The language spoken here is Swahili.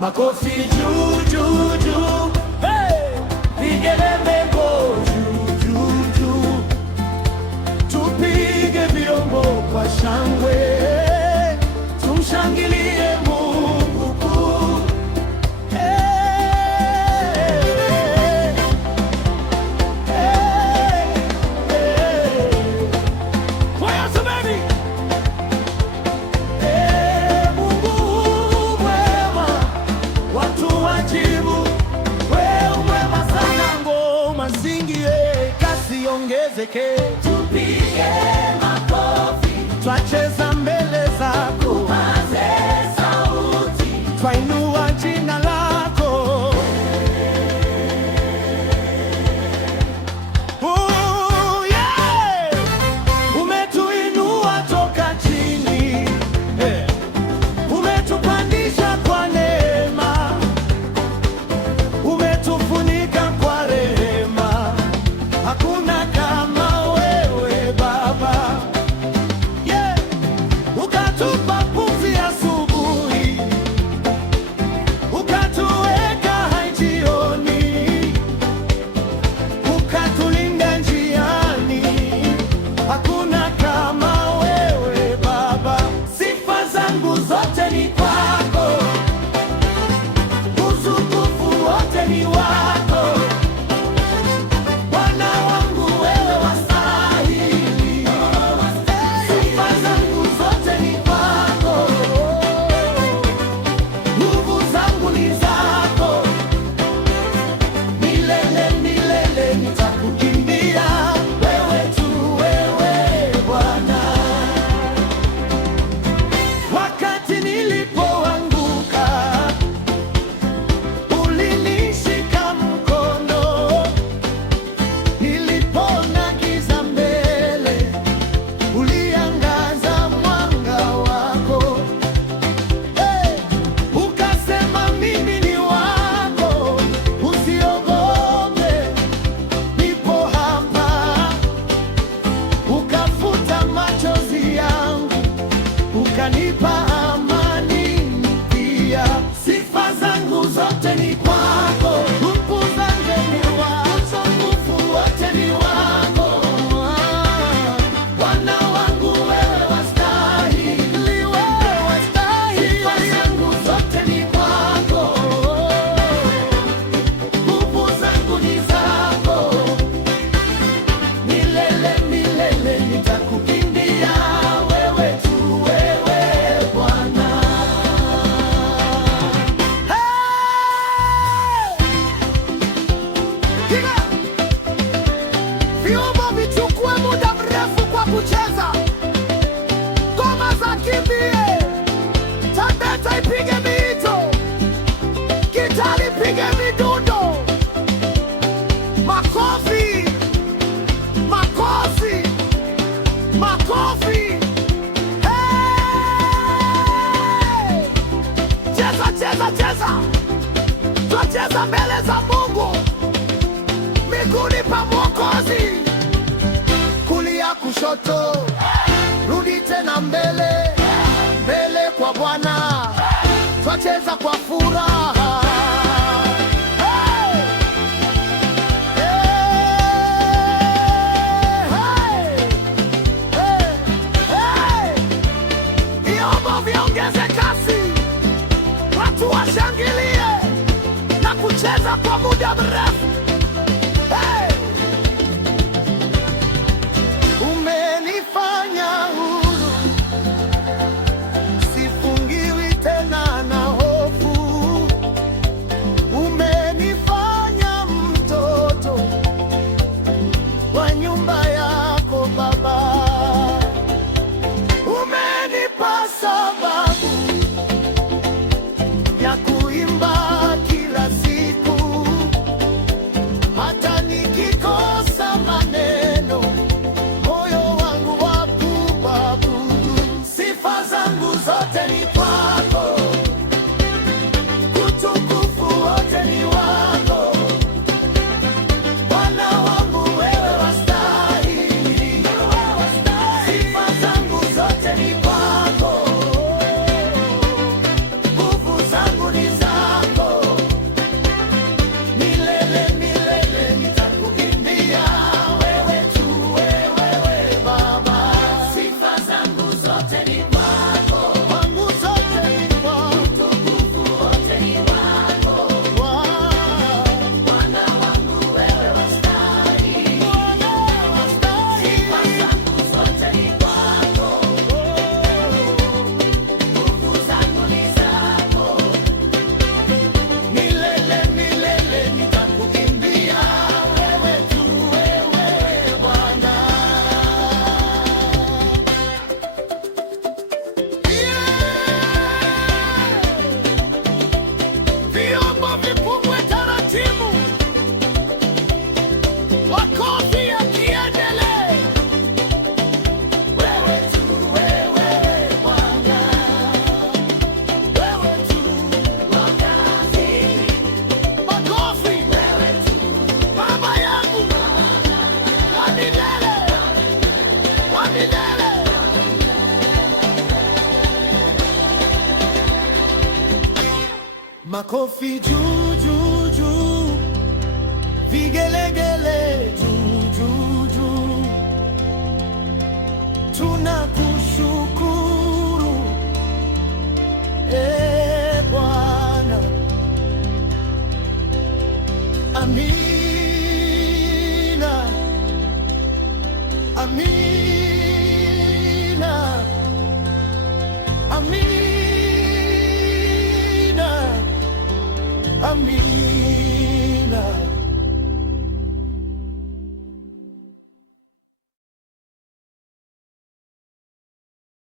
Makofi juu juu juu, hey! Vigelemeko juu juu juu, tupige vyombo kwa shangwe, tumshangilie Mungu kuu. Hey! Hey! Hey! Where's the baby? Tupige makofi, twacheza mbele zako, tupaze sauti, twainua jina lako. Oh, yeah! Umetuinua toka chini, umetupandisha kwa neema, umetufunika kwa rehema. Hakuna kama ukanipa amani pia. Sifa zangu zote ni kwako, nguvu zangu ni wako, nguvu wote ni wako. Bwana wangu wewe wastahili, wewe wastahili. Sifa zangu zote ni kwako, nguvu zangu ni zako. Milele milele nitakukimbia wewe tu. Vyombo vichukue muda mrefu kwa kucheza, ngoma za kimbie, tarumbeta ipige miito, gitaa lipige midundo, makofi, makofi, makofi. Hey! Cheza, cheza, cheza, twacheza mbele za Mungu, miguuni pa Mwokozi, kulia kushoto, rudi tena mbele, mbele kwa Bwana, twacheza kwa furaha. Hey! Hey! Hey! Hey! Vyombo viongeze kasi, watu washangilie na kucheza kwa muda mrefu. Umenifanya huru, sifungiwi tena na hofu. Umenifanya mtoto wa nyumba yako Baba. Umenipa sababu ya kuimba kila siku, hata nikikosa maneno Makofi juu juu juu, vigelegele juu juu juu. Tunakushukuru Bwana. Amina, amina, amina, amina.